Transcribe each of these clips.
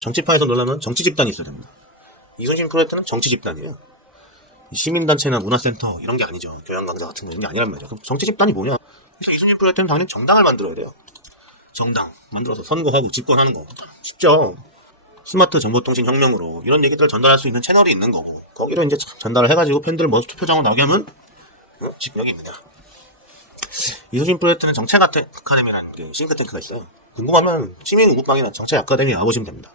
정치판에서 놀라면 정치 집단이 있어야 됩니다. 이순신 프로젝트는 정치 집단이에요. 시민단체나 문화센터 이런 게 아니죠. 교양 강사 같은 거 이런 게 아니란 말이죠. 그럼 정치 집단이 뭐냐? 그래서 이순신 프로젝트는 당연히 정당을 만들어야 돼요. 정당 만들어서 선거하고 집권하는 거 쉽죠. 스마트 정보통신 혁명으로 이런 얘기들을 전달할 수 있는 채널이 있는 거고 거기로 이제 전달을 해가지고 팬들 모두 투표장으로 나오게 하면 지금 여기 있느냐. 이순신 프로젝트는 정책 아카데미라는 게 싱크탱크가 있어요. 궁금하면 시민우구방이나 정책 아카데미 와보시면 됩니다.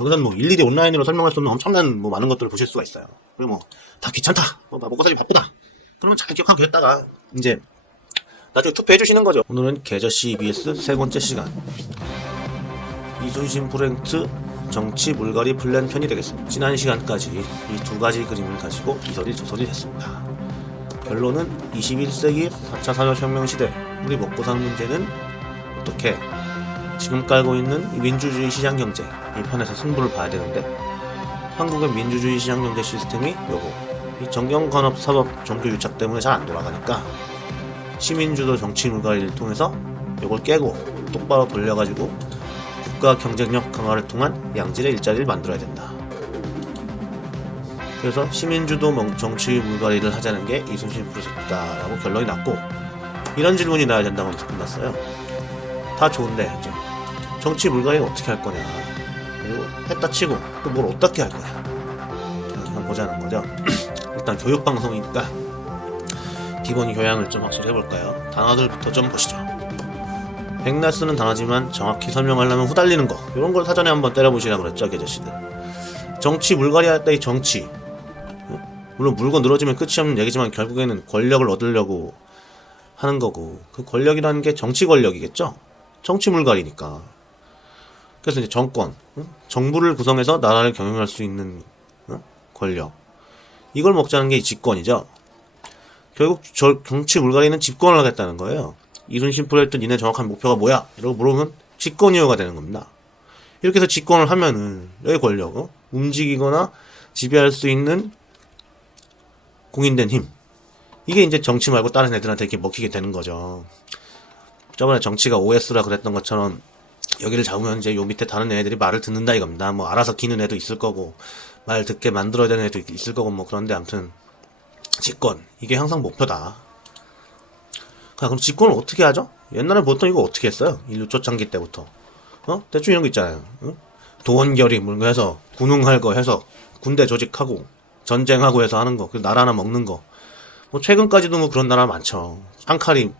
여기서는 뭐 일일이 온라인으로 설명할 수 없는 엄청난 뭐 많은 것들을 보실 수가 있어요. 그리고 뭐 다 귀찮다, 먹고 살기 바쁘다. 그러면 잘 기억하고 계셨다가 이제 나중에 투표해 주시는 거죠. 오늘은 계저씨 EBS 세 번째 시간. 이순신 프로젝트 정치 물갈이 플랜 편이 되겠습니다. 지난 시간까지 이 두 가지 그림을 가지고 이설이 조설이 됐습니다. 결론은 21세기 4차 산업혁명 시대 우리 먹고 사는 문제는 어떻게 지금 깔고 있는 이 민주주의 시장경제 이 편에서 승부를 봐야 되는데 한국의 민주주의 시장경제 시스템이 이 정경관업사법 종교유착 때문에 잘 안 돌아가니까 시민주도 정치 물갈이를 통해서 이걸 깨고 똑바로 돌려가지고 국가 경쟁력 강화를 통한 양질의 일자리를 만들어야 된다. 그래서 시민주도 정치 물갈이를 하자는 게 이순신 프로젝트다라고 결론이 났고 이런 질문이 나와야 된다고 하면서 끝났어요. 다 좋은데 이제 정치 물갈이는 어떻게 할 거냐 그리고 했다 치고 또 뭘 어떻게 할 거야 한번 보자는 거죠. 일단 교육방송이니까 기본 교양을 좀 확실히 해볼까요? 단어들부터 좀 보시죠. 백날 쓰는 단어지만 정확히 설명하려면 후달리는 거 이런 걸 사전에 한번 때려보시라고 그랬죠 계저씨들. 정치 물갈이 할 때 이 정치 물론 물고 늘어지면 끝이 없는 얘기지만 결국에는 권력을 얻으려고 하는 거고 그 권력이라는 게 정치 권력이겠죠. 정치 물갈이니까. 그래서 이제 정권, 정부를 구성해서 나라를 경영할 수 있는 권력 이걸 먹자는 게 이 집권이죠. 결국 정치 물갈이는 집권을 하겠다는 거예요. 이순신 프로젝트 니네 정확한 목표가 뭐야? 이러고 물어보면 집권이요가 되는 겁니다. 이렇게 해서 집권을 하면은 여기 권력, 움직이거나 지배할 수 있는 공인된 힘 이게 이제 정치 말고 다른 애들한테 이렇게 먹히게 되는 거죠. 저번에 정치가 OS라 그랬던 것처럼 여기를 잡으면 이제 요 밑에 다른 애들이 말을 듣는다 이겁니다. 뭐 알아서 기는 애도 있을 거고 말 듣게 만들어야 되는 애도 있을 거고 뭐 그런데 아무튼 집권 이게 항상 목표다. 그럼 집권을 어떻게 하죠? 옛날에 보통 이거 어떻게 했어요? 인류 초창기 때부터 대충 이런 거 있잖아요. 도원결의 뭐 해서 군웅할 거 해서 군대 조직하고 전쟁하고 해서 하는 거 그 나라 하나 먹는 거 뭐 최근까지도 뭐 그런 나라 많죠. 한 칼이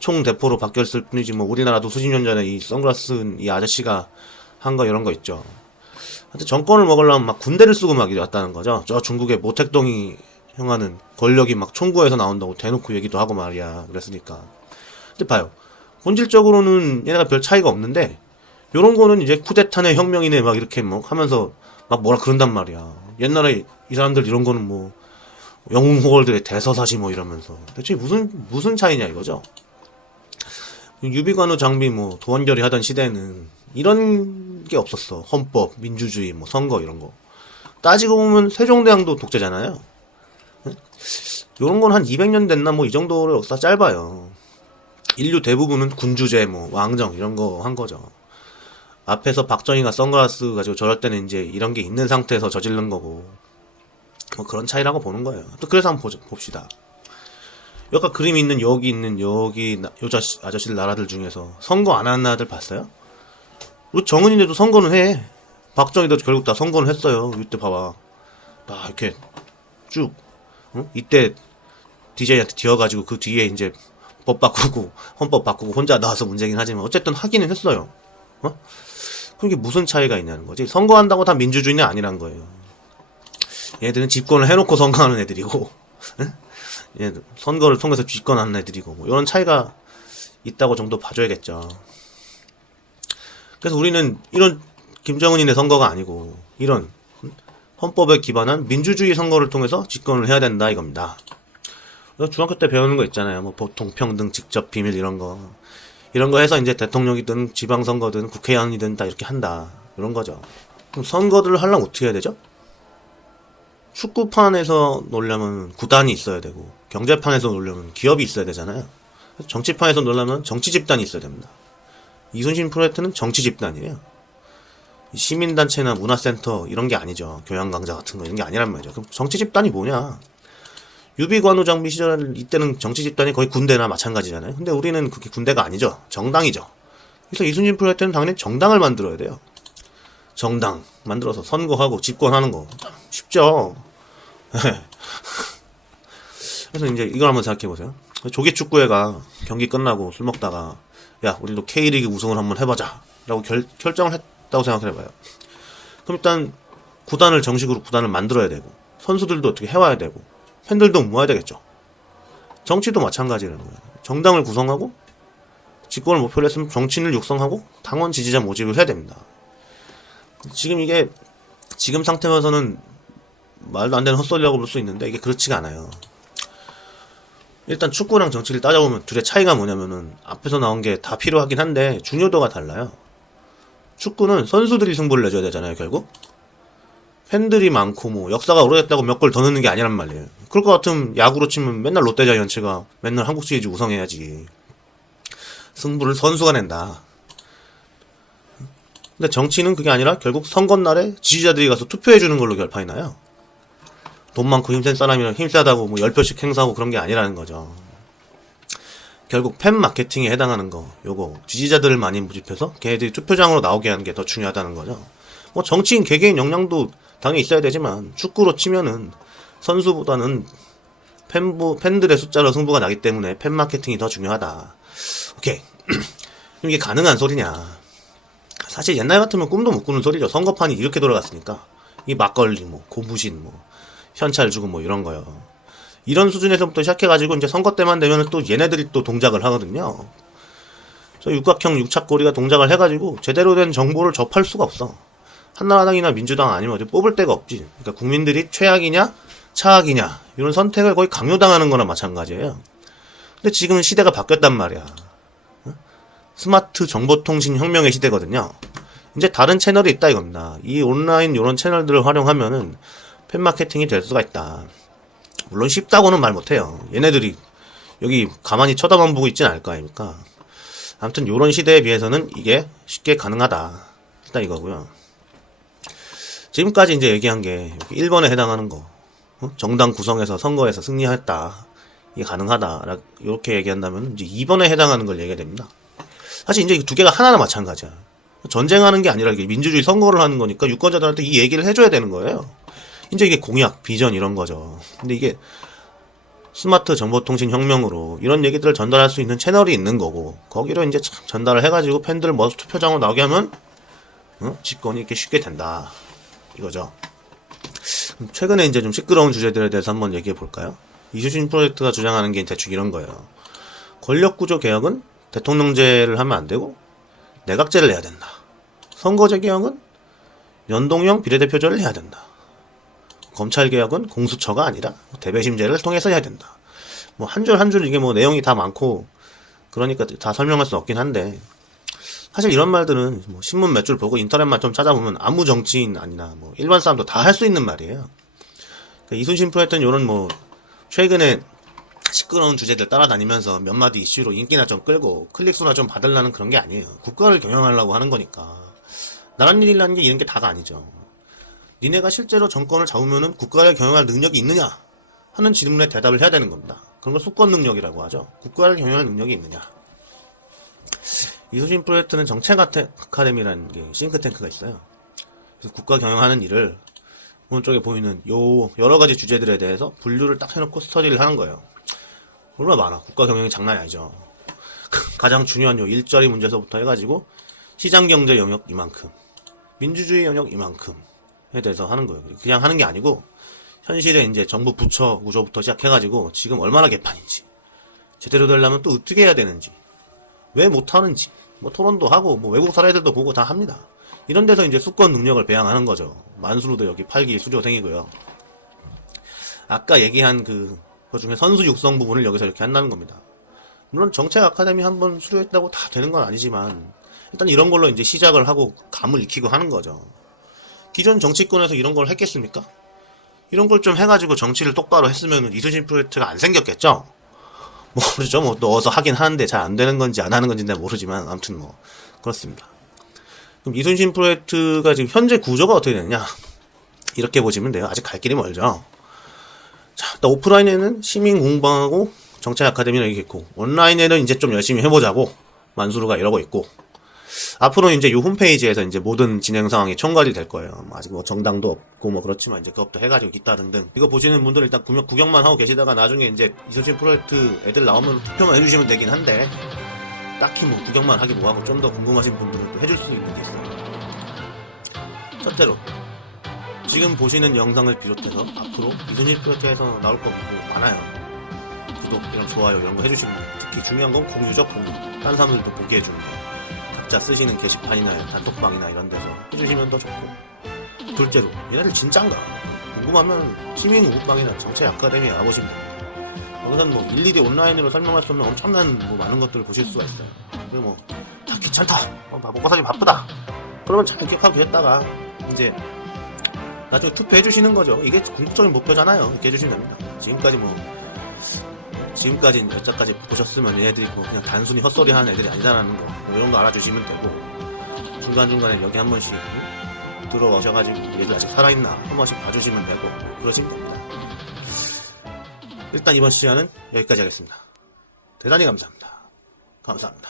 총 대포로 바뀌었을 뿐이지 뭐 우리나라도 수십 년 전에 이 선글라스 쓴 이 아저씨가 한 거 이런 거 있죠. 하여튼 정권을 먹으려면 막 군대를 쓰고 막 이랬다는 거죠. 저 중국의 모택동이 형하는 권력이 막 총구에서 나온다고 대놓고 얘기도 하고 말이야. 그랬으니까. 근데 봐요. 본질적으로는 얘네가 별 차이가 없는데 요런 거는 이제 쿠데타네 혁명이네 막 이렇게 뭐 하면서 막 뭐라 그런단 말이야. 옛날에 이 사람들 이런 거는 뭐 영웅호걸들의 대서사시 뭐 이러면서 대체 무슨 차이냐 이거죠. 유비관우 장비 뭐 도원결의 하던 시대는 이런 게 없었어. 헌법, 민주주의, 뭐 선거 이런 거. 따지고 보면 세종대왕도 독재잖아요. 요런 건 한 200년 됐나 뭐 이 정도로 역사 짧아요. 인류 대부분은 군주제, 뭐 왕정 이런 거 한 거죠. 앞에서 박정희가 선글라스 가지고 저럴 때는 이제 이런 게 있는 상태에서 저지른 거고 뭐 그런 차이라고 보는 거예요. 또 그래서 한번 봅시다. 여기 그림이 있는 여기 아저씨들 나라들 중에서 선거 안 하는 나라들 봤어요? 우리 정은이네도 선거는 해. 박정희도 결국 다 선거는 했어요. 이때 봐봐. 막 이렇게 쭉 이때 DJ한테 뒤어가지고 그 뒤에 이제 법 바꾸고 헌법 바꾸고 혼자 나와서 문제긴 하지만 어쨌든 하기는 했어요. 그게 무슨 차이가 있냐는 거지. 선거한다고 다 민주주의는 아니란 거예요. 얘들은 집권을 해놓고 선거하는 애들이고 얘들 선거를 통해서 집권하는 애들이고 뭐 이런 차이가 있다고 정도 봐줘야겠죠. 그래서 우리는 이런 김정은이네 선거가 아니고 이런 헌법에 기반한 민주주의 선거를 통해서 집권을 해야 된다 이겁니다. 중학교 때 배우는 거 있잖아요. 뭐 보통 평등, 직접 비밀 이런 거 해서 이제 대통령이든 지방선거든 국회의원이든 다 이렇게 한다 이런 거죠. 그럼 선거들을 하려면 어떻게 해야 되죠? 축구판에서 놀려면 구단이 있어야 되고 경제판에서 놀려면 기업이 있어야 되잖아요. 정치판에서 놀려면 정치 집단이 있어야 됩니다. 이순신 프로젝트는 정치 집단이에요. 시민단체나 문화센터 이런 게 아니죠. 교양강좌 같은 거 이런 게 아니란 말이죠. 그럼 정치 집단이 뭐냐? 유비관우 장비 시절 이때는 정치 집단이 거의 군대나 마찬가지잖아요. 근데 우리는 그게 군대가 아니죠. 정당이죠. 그래서 이순신 프로젝트는 당연히 정당을 만들어야 돼요. 정당 만들어서 선거하고 집권하는 거 쉽죠. 그래서 이제 이걸 한번 생각해 보세요. 조기축구회가 경기 끝나고 술 먹다가 야 우리도 K리그 우승을 한번 해보자 라고 결정을 했다고 생각해 봐요. 그럼 일단 정식으로 구단을 만들어야 되고 선수들도 어떻게 해와야 되고 팬들도 모아야 되겠죠. 정치도 마찬가지라는 거예요. 정당을 구성하고 집권을 목표로 했으면 정치인을 육성하고 당원 지지자 모집을 해야 됩니다. 지금 이게 지금 상태에서는 말도 안 되는 헛소리라고 볼 수 있는데 이게 그렇지가 않아요. 일단 축구랑 정치를 따져보면 둘의 차이가 뭐냐면은 앞에서 나온 게 다 필요하긴 한데 중요도가 달라요. 축구는 선수들이 승부를 내줘야 되잖아요. 결국 팬들이 많고 뭐 역사가 오래됐다고 몇 골 더 넣는 게 아니란 말이에요. 그럴 것 같으면 야구로 치면 맨날 롯데자이언츠가 맨날 한국 시리즈 우승해야지. 승부를 선수가 낸다. 근데 정치는 그게 아니라 결국 선거날에 지지자들이 가서 투표해주는 걸로 결판이 나요. 돈 많고 힘센 사람이랑 힘세다고 뭐 10표씩 행사하고 그런 게 아니라는 거죠. 결국 팬 마케팅에 해당하는 거, 요거 지지자들을 많이 모집해서 걔네들이 투표장으로 나오게 하는 게 더 중요하다는 거죠. 뭐 정치인 개개인 역량도 당연히 있어야 되지만 축구로 치면은 선수보다는 팬들의 숫자로 승부가 나기 때문에 팬 마케팅이 더 중요하다. 오케이. 이게 가능한 소리냐? 사실 옛날 같으면 꿈도 못 꾸는 소리죠. 선거판이 이렇게 돌아갔으니까 이 막걸리 뭐 고무신 뭐 현찰 주고 뭐 이런 거요. 이런 수준에서부터 시작해가지고 이제 선거 때만 되면은 또 얘네들이 또 동작을 하거든요. 저 육각형 육착고리가 동작을 해가지고 제대로 된 정보를 접할 수가 없어. 한나라당이나 민주당 아니면 어디 뽑을 데가 없지. 그러니까 국민들이 최악이냐 차악이냐 이런 선택을 거의 강요당하는 거나 마찬가지예요. 근데 지금은 시대가 바뀌었단 말이야. 스마트 정보통신 혁명의 시대거든요. 이제 다른 채널이 있다 이겁니다. 이 온라인 이런 채널들을 활용하면은 팬 마케팅이 될 수가 있다. 물론 쉽다고는 말 못해요. 얘네들이 여기 가만히 쳐다만 보고 있진 않을 거 아닙니까? 아무튼 요런 시대에 비해서는 이게 쉽게 가능하다. 일단 이거고요. 지금까지 이제 얘기한 게 1번에 해당하는 거. 정당 구성해서 선거에서 승리했다. 이게 가능하다. 이렇게 얘기한다면 이제 2번에 해당하는 걸 얘기해야 됩니다. 사실 이제 두 개가 하나나 마찬가지야. 전쟁하는 게 아니라 이게 민주주의 선거를 하는 거니까 유권자들한테 이 얘기를 해줘야 되는 거예요. 이제 이게 공약, 비전 이런 거죠. 근데 이게 스마트 정보통신 혁명으로 이런 얘기들을 전달할 수 있는 채널이 있는 거고 거기로 이제 전달을 해가지고 팬들을 모아서 투표장으로 나오게 하면 집권이 이렇게 쉽게 된다. 이거죠. 최근에 이제 좀 시끄러운 주제들에 대해서 한번 얘기해 볼까요? 이순신 프로젝트가 주장하는 게 대충 이런 거예요. 권력구조 개혁은 대통령제를 하면 안 되고 내각제를 해야 된다. 선거제 개혁은 연동형 비례대표제를 해야 된다. 검찰 개혁은 공수처가 아니라 대배심제를 통해서 해야 된다. 뭐 한 줄 한 줄 이게 뭐 내용이 다 많고 그러니까 다 설명할 수 없긴 한데 사실 이런 말들은 뭐 신문 몇 줄 보고 인터넷만 좀 찾아보면 아무 정치인 아니나 뭐 일반 사람도 다 할 수 있는 말이에요. 그러니까 이순신 프로젝트는 이런 뭐 최근에 시끄러운 주제들 따라다니면서 몇 마디 이슈로 인기나 좀 끌고 클릭수나 좀 받으려는 그런 게 아니에요. 국가를 경영하려고 하는 거니까. 나란 일이라는 게 이런 게 다가 아니죠. 니네가 실제로 정권을 잡으면은 국가를 경영할 능력이 있느냐 하는 질문에 대답을 해야 되는 겁니다. 그런 걸 수권 능력이라고 하죠. 국가를 경영할 능력이 있느냐. 이순신 프로젝트는 정책 아카데미라는 게 싱크탱크가 있어요. 그래서 국가 경영하는 일을 오른쪽에 보이는 요 여러 가지 주제들에 대해서 분류를 딱 해놓고 스터디를 하는 거예요. 얼마나 많아. 국가 경영이 장난이 아니죠. 가장 중요한 요 일자리 문제서부터 해가지고 시장경제 영역 이만큼, 민주주의 영역 이만큼에 대해서 하는 거예요. 그냥 하는 게 아니고 현실에 이제 정부 부처 구조부터 시작해가지고 지금 얼마나 개판인지, 제대로 되려면 또 어떻게 해야 되는지, 왜 못하는지, 뭐 토론도 하고 뭐 외국 사례들도 보고 다 합니다. 이런 데서 이제 수권 능력을 배양하는 거죠. 만수르도 여기 8기 수료생이고요. 아까 얘기한 그 중에 선수 육성 부분을 여기서 이렇게 한다는 겁니다. 물론 정책 아카데미 한번 수료했다고 다 되는 건 아니지만 일단 이런 걸로 이제 시작을 하고 감을 익히고 하는 거죠. 기존 정치권에서 이런 걸 했겠습니까? 이런 걸 좀 해가지고 정치를 똑바로 했으면 이순신 프로젝트가 안 생겼겠죠? 모르죠. 뭐 넣어서 하긴 하는데 잘 안 되는 건지 안 하는 건지 내가 모르지만 아무튼 뭐 그렇습니다. 그럼 이순신 프로젝트가 지금 현재 구조가 어떻게 되느냐? 이렇게 보시면 돼요. 아직 갈 길이 멀죠. 자, 일단 오프라인에는 시민 공방하고 정찰 아카데미는 이렇게 있고, 온라인에는 이제 좀 열심히 해보자고 만수르가 이러고 있고, 앞으로는 이제 이 홈페이지에서 이제 모든 진행 상황이 총괄이 될 거예요. 아직 뭐 정당도 없고 뭐 그렇지만 이제 그것도 해가지고 기타 등등. 이거 보시는 분들은 일단 구경만 하고 계시다가 나중에 이제 이순신 프로젝트 애들 나오면 투표만 해주시면 되긴 한데, 딱히 뭐 구경만 하기 뭐하고 좀 더 궁금하신 분들은 또 해줄 수 있는 게 있어요. 첫째로 지금 보시는 영상을 비롯해서 앞으로 이순신 프로젝트에서 나올 거 많아요. 구독이랑 좋아요 이런 거 해주시면, 특히 중요한 건 공유죠. 공유. 다른 사람들도 보게 해주는 거. 각자 쓰시는 게시판이나 단톡방이나 이런 데서 해주시면 더 좋고. 둘째로 얘네들 진짠가 궁금하면 시민구국방이나 정치 아카데미에 와보시면 됩니다. 여기서는 뭐 일일이 온라인으로 설명할 수 없는 엄청난 뭐 많은 것들을 보실 수가 있어요. 그리고 뭐 다 귀찮다, 먹고 살기 바쁘다, 그러면 잘 기억하고 계셨다가 이제 나중에 투표해 주시는 거죠. 이게 궁극적인 목표잖아요. 이렇게 해주시면 됩니다. 지금까지 여기까지 보셨으면 얘네들이 뭐 그냥 단순히 헛소리 하는 애들이 아니다라는 거, 뭐 이런 거 알아주시면 되고, 중간중간에 여기 한 번씩 들어오셔가지고 얘들 아직 살아있나 한 번씩 봐주시면 되고 그러시면 됩니다. 일단 이번 시간은 여기까지 하겠습니다. 대단히 감사합니다. 감사합니다.